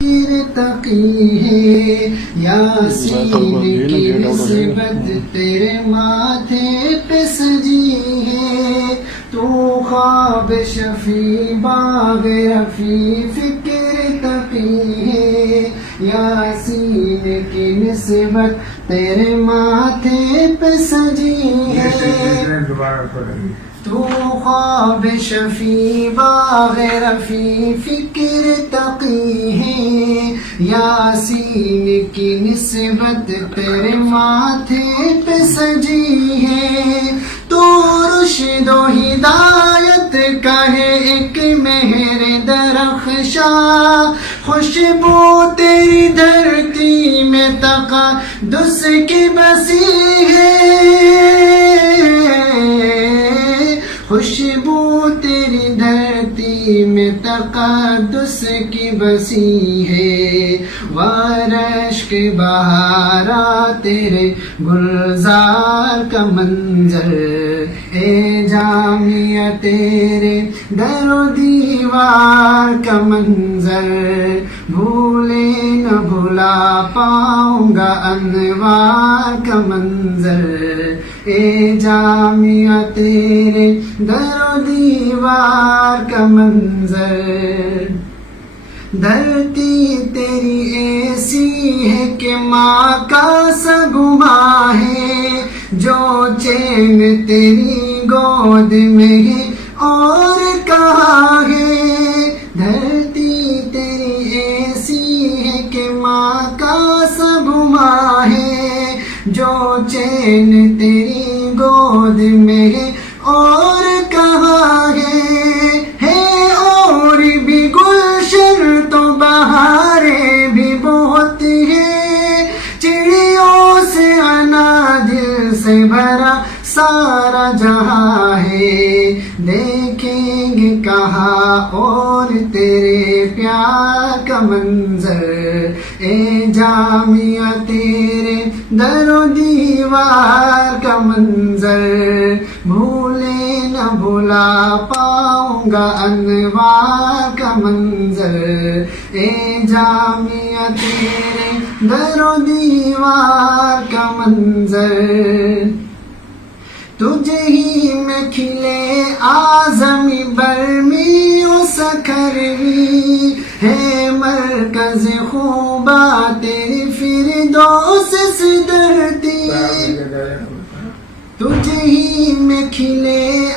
تقی ہے یاسین کی نسبت تیرے ماتھے پہ سجی ہے تو خواب شفیع باغ رفیع فکر تقی ہے یاسین کی نسبت تیرے ماتھے پہ سجی ہے تو خواب شفیع باغ رفیع فکر تقی ہے یاسین کی نسبت تیرے ماتھے پہ سجی ہے تو رشد و ہدایت کا ہے ایک مہر درخشاں خوشبو تیری دھرتی میں تقدس کی بسی ہے خوشبو تیری دھرتی میں تقدس کی بسی ہے وارشک بہارا تیرے گلزار کا منظر اے جامعہ تیرے در و دیوار کا منظر بھولے نہ بھلا پاؤں گا انوار کا منظر اے جامعہ تیرے در و دیوار کا منظر دھرتی تیری ایسی ہے کہ ماں کا سگما ہے جو چین تیری گود میں ہے اور کہاں ہے دھرتی تیری ایسی ہے کہ ماں کا سگما ہے جو چین تیری گود میں ہے اور کہاں ہے اور بھی گلشن تو بہاریں بھی بہت ہیں چڑیوں سے انا دل سے بھرا سارا جہاں ہے دیکھیں گے کہاں اور تیرے پیار کا منظر اے جامعہ تیرے در و دیوار کا منظر بھولے نہ بھلا پاؤں گا انوار کا منظر اے جامعہ تیرے در و دیوار کا منظر تجھے ہی میں کھلے آزمی برمی و سکھروی ہے مرکز خوبا تیری فردوس سے درتی تجھے ہی میں کھلے